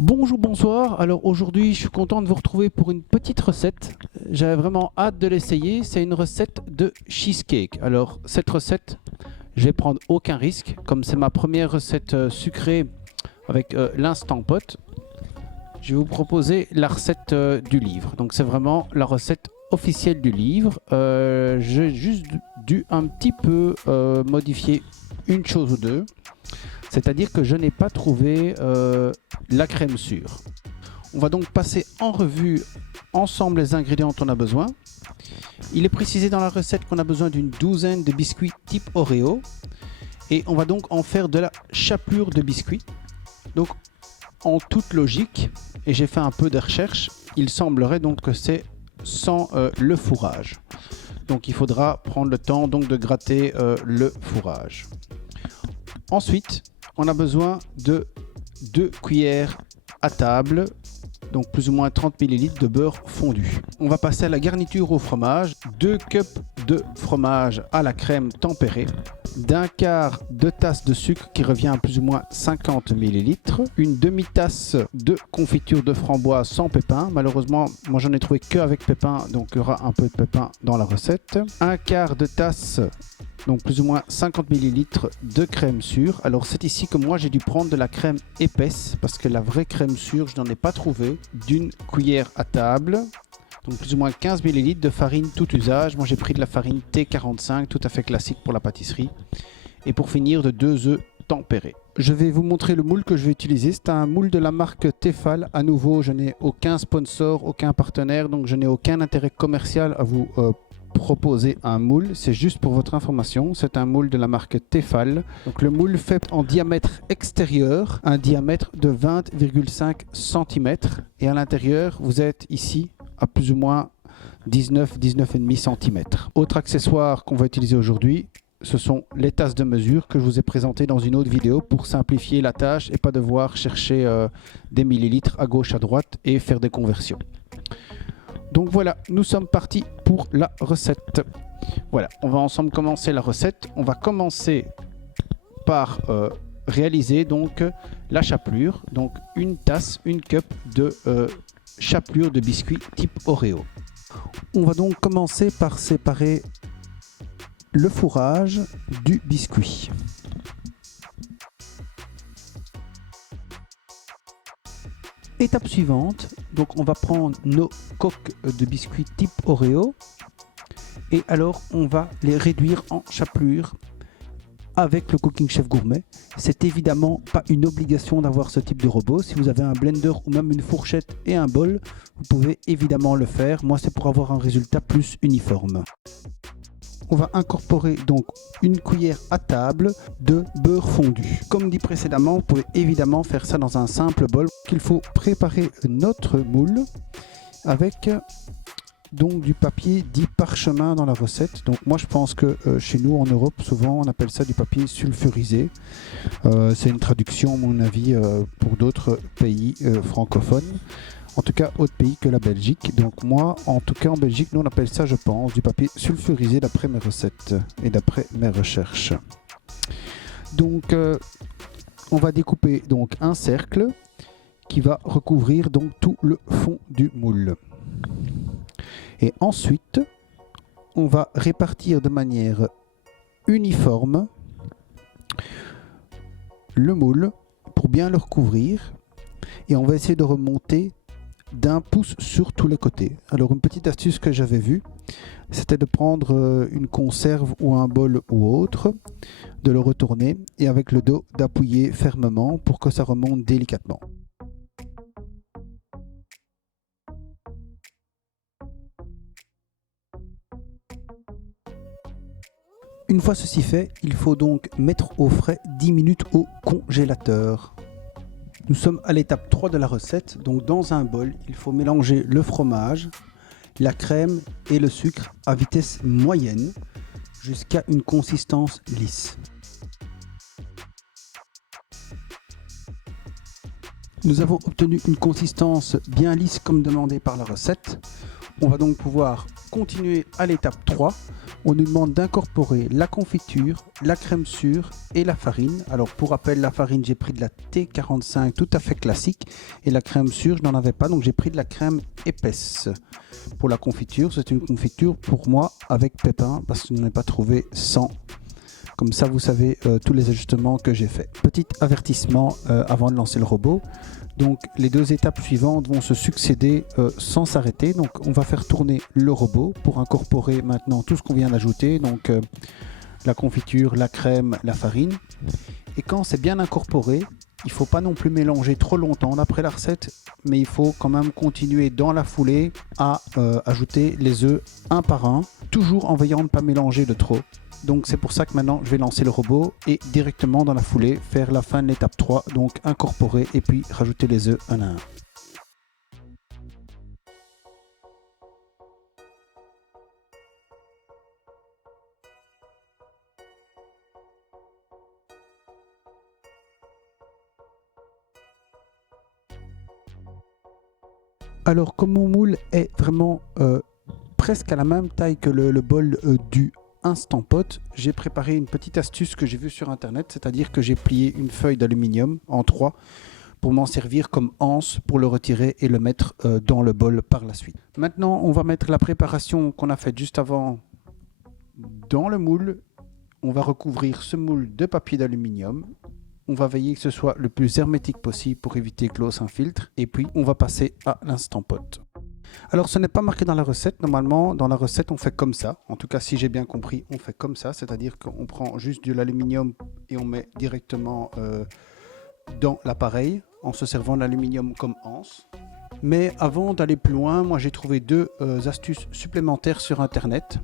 Bonjour, bonsoir. Alors aujourd'hui, je suis content de vous retrouver pour une petite recette. J'avais vraiment hâte de l'essayer. C'est une recette de cheesecake. Alors cette recette, je vais prendre aucun risque. Comme c'est ma première recette sucrée avec l'Instant Pot, je vais vous proposer la recette du livre. Donc c'est vraiment la recette officielle du livre. J'ai juste dû un petit peu modifier une chose ou deux. C'est-à-dire que je n'ai pas trouvé la crème sûre. On va donc passer en revue ensemble les ingrédients dont on a besoin. Il est précisé dans la recette qu'on a besoin d'une douzaine de biscuits type Oreo. Et on va donc en faire de la chapelure de biscuits. Donc en toute logique, et j'ai fait un peu de recherche, il semblerait donc que c'est sans le fourrage. Donc il faudra prendre le temps donc de gratter le fourrage. Ensuite, on a besoin de 2 cuillères à table, donc plus ou moins 30 ml de beurre fondu. On va passer à la garniture au fromage. 2 cups de fromage à la crème tempérée, d'un quart de tasse de sucre qui revient à plus ou moins 50 ml, une demi-tasse de confiture de framboise sans pépins. Malheureusement, moi j'en ai trouvé que avec pépins, donc il y aura un peu de pépins dans la recette. Un quart de tasse, donc plus ou moins 50 ml de crème sûre. Alors c'est ici que moi j'ai dû prendre de la crème épaisse parce que la vraie crème sûre je n'en ai pas trouvé. D'une cuillère à table, donc plus ou moins 15 ml de farine tout usage. Moi j'ai pris de la farine T45 tout à fait classique pour la pâtisserie. Et pour finir, de 2 œufs tempérés. Je vais vous montrer le moule que je vais utiliser. C'est un moule de la marque Tefal. À nouveau, je n'ai aucun sponsor, aucun partenaire, donc je n'ai aucun intérêt commercial à vous proposer un moule. C'est juste pour votre information. C'est un moule de la marque Tefal. Donc le moule fait en diamètre extérieur un diamètre de 20,5 cm et à l'intérieur, vous êtes ici à plus ou moins 19,5 cm. Autre accessoire qu'on va utiliser aujourd'hui, ce sont les tasses de mesure que je vous ai présentées dans une autre vidéo pour simplifier la tâche et pas devoir chercher des millilitres à gauche à droite et faire des conversions. Donc voilà, nous sommes partis pour la recette. Voilà, on va ensemble commencer la recette. On va commencer par réaliser donc la chapelure. Donc une tasse, une cup de chapelure de biscuits type Oreo. On va donc commencer par séparer le fourrage du biscuit. Étape suivante, donc on va prendre nos coques de biscuits type Oreo et alors on va les réduire en chapelure avec le Cooking Chef Gourmet. C'est évidemment pas une obligation d'avoir ce type de robot. Si vous avez un blender ou même une fourchette et un bol, vous pouvez évidemment le faire. Moi, c'est pour avoir un résultat plus uniforme. On va incorporer donc une cuillère à table de beurre fondu. Comme dit précédemment, vous pouvez évidemment faire ça dans un simple bol. Il faut préparer notre moule avec donc du papier dit parchemin dans la recette. Donc moi je pense que chez nous en Europe souvent on appelle ça du papier sulfurisé. C'est une traduction à mon avis pour d'autres pays francophones. En tout cas, autre pays que la Belgique. Donc moi, en tout cas en Belgique, nous on appelle ça, je pense, du papier sulfurisé d'après mes recettes et d'après mes recherches. Donc, on va découper donc un cercle qui va recouvrir donc tout le fond du moule. Et ensuite, on va répartir de manière uniforme le moule pour bien le recouvrir. Et on va essayer de remonter d'1 pouce sur tous les côtés. Alors une petite astuce que j'avais vue, c'était de prendre une conserve ou un bol ou autre, de le retourner et avec le dos d'appuyer fermement pour que ça remonte délicatement. Une fois ceci fait, il faut donc mettre au frais 10 minutes au congélateur. Nous sommes à l'étape 3 de la recette, donc dans un bol, il faut mélanger le fromage, la crème et le sucre à vitesse moyenne jusqu'à une consistance lisse. Nous avons obtenu une consistance bien lisse comme demandé par la recette. On va donc pouvoir continuer à l'étape 3. On nous demande d'incorporer la confiture, la crème sûre et la farine. Alors pour rappel, la farine, j'ai pris de la T45 tout à fait classique et la crème sûre, je n'en avais pas, donc j'ai pris de la crème épaisse. Pour la confiture, c'est une confiture pour moi avec pépins parce que je n'en ai pas trouvé sans. Comme ça, vous savez tous les ajustements que j'ai fait. Petit avertissement avant de lancer le robot. Donc, les deux étapes suivantes vont se succéder sans s'arrêter. Donc, on va faire tourner le robot pour incorporer maintenant tout ce qu'on vient d'ajouter. Donc, la confiture, la crème, la farine. Et quand c'est bien incorporé, il ne faut pas non plus mélanger trop longtemps d'après la recette, mais il faut quand même continuer dans la foulée à ajouter les œufs un par un, toujours en veillant de ne pas mélanger de trop. Donc c'est pour ça que maintenant je vais lancer le robot et directement dans la foulée faire la fin de l'étape 3, donc incorporer et puis rajouter les œufs un à un. Alors comme mon moule est vraiment presque à la même taille que le bol du Instant Pot, j'ai préparé une petite astuce que j'ai vue sur internet, c'est-à-dire que j'ai plié une feuille d'aluminium en 3 pour m'en servir comme anse pour le retirer et le mettre dans le bol par la suite. Maintenant, on va mettre la préparation qu'on a faite juste avant dans le moule. On va recouvrir ce moule de papier d'aluminium. On va veiller que ce soit le plus hermétique possible pour éviter que l'eau s'infiltre. Et puis, on va passer à l'Instant Pot. Alors, ce n'est pas marqué dans la recette. Normalement, dans la recette, on fait comme ça. En tout cas, si j'ai bien compris, on fait comme ça. C'est-à-dire qu'on prend juste de l'aluminium et on met directement dans l'appareil en se servant de l'aluminium comme anse. Mais avant d'aller plus loin, moi j'ai trouvé deux astuces supplémentaires sur internet.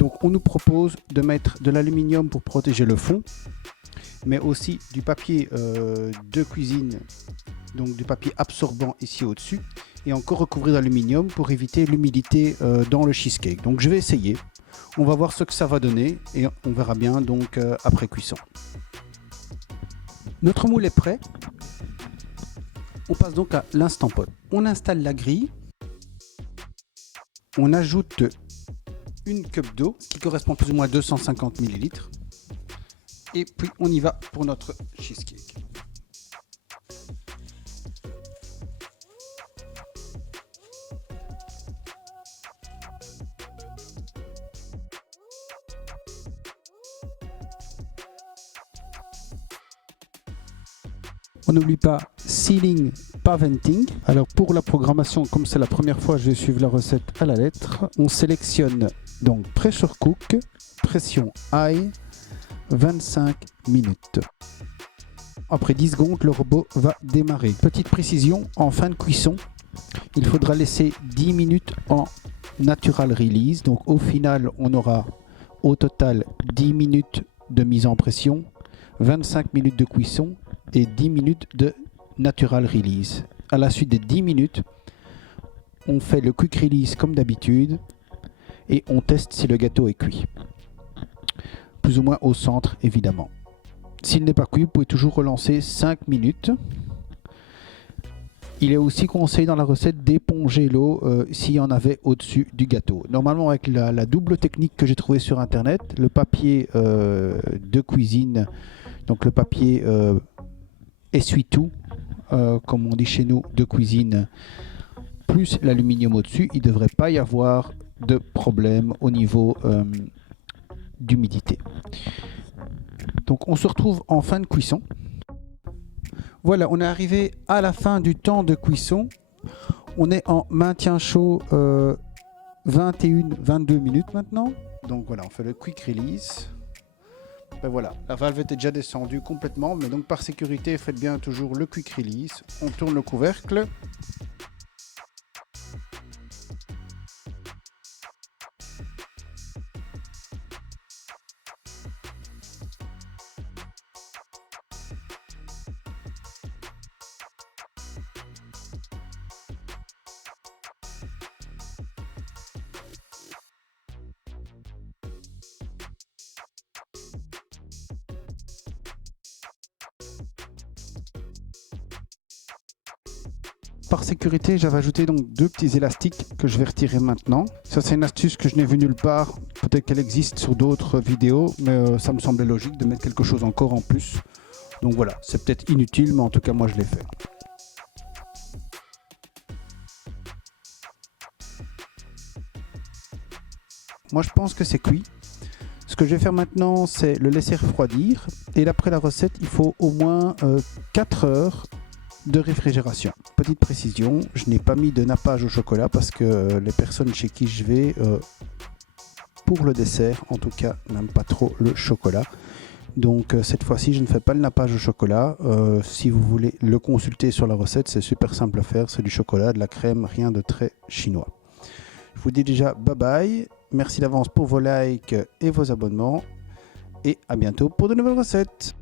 Donc on nous propose de mettre de l'aluminium pour protéger le fond, mais aussi du papier de cuisine, donc du papier absorbant ici au-dessus, et encore recouvrir d'aluminium pour éviter l'humidité dans le cheesecake. Donc je vais essayer, on va voir ce que ça va donner et on verra bien donc après cuisson. Notre moule est prêt. On passe donc à l'Instant Pot. On installe la grille. On ajoute une cup d'eau qui correspond plus ou moins à 250 ml. Et puis on y va pour notre cheesecake. On n'oublie pas sealing, pas venting. Alors pour la programmation, comme c'est la première fois, je vais suivre la recette à la lettre. On sélectionne donc pressure cook, pression high, 25 minutes. Après 10 secondes, le robot va démarrer. Petite précision, en fin de cuisson, il faudra laisser 10 minutes en natural release. Donc au final, on aura au total 10 minutes de mise en pression, 25 minutes de cuisson et 10 minutes de natural release. À la suite des 10 minutes, on fait le quick release comme d'habitude et on teste si le gâteau est cuit. Plus ou moins au centre évidemment. S'il n'est pas cuit, vous pouvez toujours relancer 5 minutes. Il est aussi conseillé dans la recette d'éponger l'eau s'il y en avait au-dessus du gâteau. Normalement avec la double technique que j'ai trouvée sur internet, le papier de cuisine, donc le papier essuie-tout, comme on dit chez nous, de cuisine, plus l'aluminium au-dessus, il ne devrait pas y avoir de problème au niveau d'humidité. Donc on se retrouve en fin de cuisson. Voilà, on est arrivé à la fin du temps de cuisson. On est en maintien chaud 21-22 minutes maintenant. Donc voilà, on fait le quick release. Ben voilà, la valve était déjà descendue complètement, mais donc par sécurité, faites bien toujours le quick release. On tourne le couvercle. par sécurité, j'avais ajouté donc 2 petits élastiques que je vais retirer maintenant. Ça, c'est une astuce que je n'ai vue nulle part. Peut-être qu'elle existe sur d'autres vidéos, mais ça me semblait logique de mettre quelque chose encore en plus. Donc voilà, c'est peut-être inutile, mais en tout cas, moi, je l'ai fait. Moi, je pense que c'est cuit. Ce que je vais faire maintenant, c'est le laisser refroidir. Et d'après la recette, il faut au moins 4 heures de réfrigération. Petite précision, je n'ai pas mis de nappage au chocolat parce que les personnes chez qui je vais, pour le dessert, en tout cas, n'aiment pas trop le chocolat. Donc cette fois-ci, je ne fais pas le nappage au chocolat. Si vous voulez le consulter sur la recette, c'est super simple à faire. C'est du chocolat, de la crème, rien de très chinois. Je vous dis déjà bye bye. Merci d'avance pour vos likes et vos abonnements. Et à bientôt pour de nouvelles recettes.